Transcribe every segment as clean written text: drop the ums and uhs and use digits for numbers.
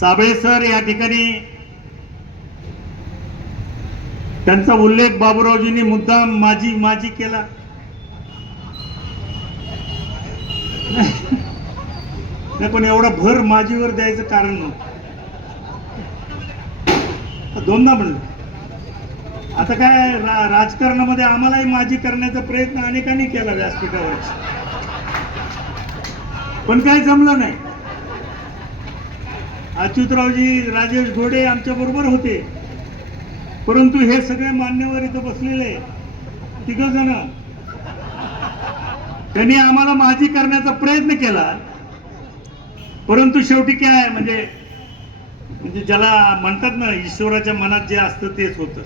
Sable sir या ठिकाणी त्यांचा उल्लेख बाबूरावजींनी मुद्दाम माझी माझी केला. नाही पण एवढा भर माझीवर द्यायचं कारण नव्हतं. दोनदा म्हणलं. आता काय राजकारणामध्ये आम्हालाही माझी करण्याचा प्रयत्न अनेकांनी केला व्यासपीठावर, पण काय जमलं नाही. अच्युतरावजी राजेश घोडे आमच्या बरोबर होते, परंतु हे सगळे मान्यवर इथं बसलेले तिघ जण त्यांनी आम्हाला माझी करण्याचा प्रयत्न केला. परंतु शेवटी काय म्हणजे ज्याला म्हणतात ना, ईश्वराच्या मनात जे असतं तेच होतं.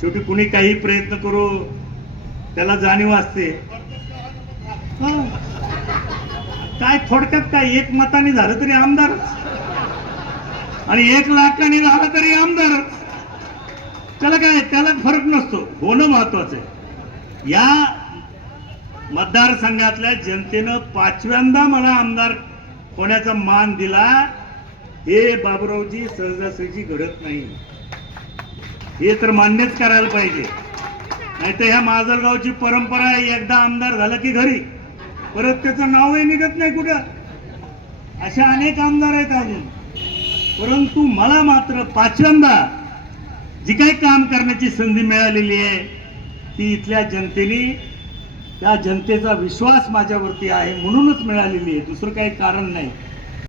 शेवटी कुणी काही प्रयत्न करू त्याला जाणीव असते. काय थोडक्यात काय, 1 मताने झालं तरी आमदारच आणि 1 लाखाने झालं तरी आमदारच. त्याला काय, त्याला फरक नसतो, होणं महत्वाचं आहे. या मतदारसंघातल्या जनतेनं 5व्यांदा मला आमदार होण्याचा मान दिला. हे बाबूरावजी सहजासहजी घडत नाही, हे तर मान्यच करायला पाहिजे. नाहीतर ह्या माजलगावची परंपरा आहे, एकदा आमदार झालं की घरी परत त्याचं नावही निघत नाही कुठं. अशा अनेक आमदार आहेत अजून. परंतु मला मात्र 5व्यांदा जी काही काम करण्याची संधी मिळालेली आहे ती इथल्या जनतेने, त्या जनतेचा विश्वास माझ्यावरती आहे म्हणूनच मिळालेली आहे, दुसरं काही कारण नाही.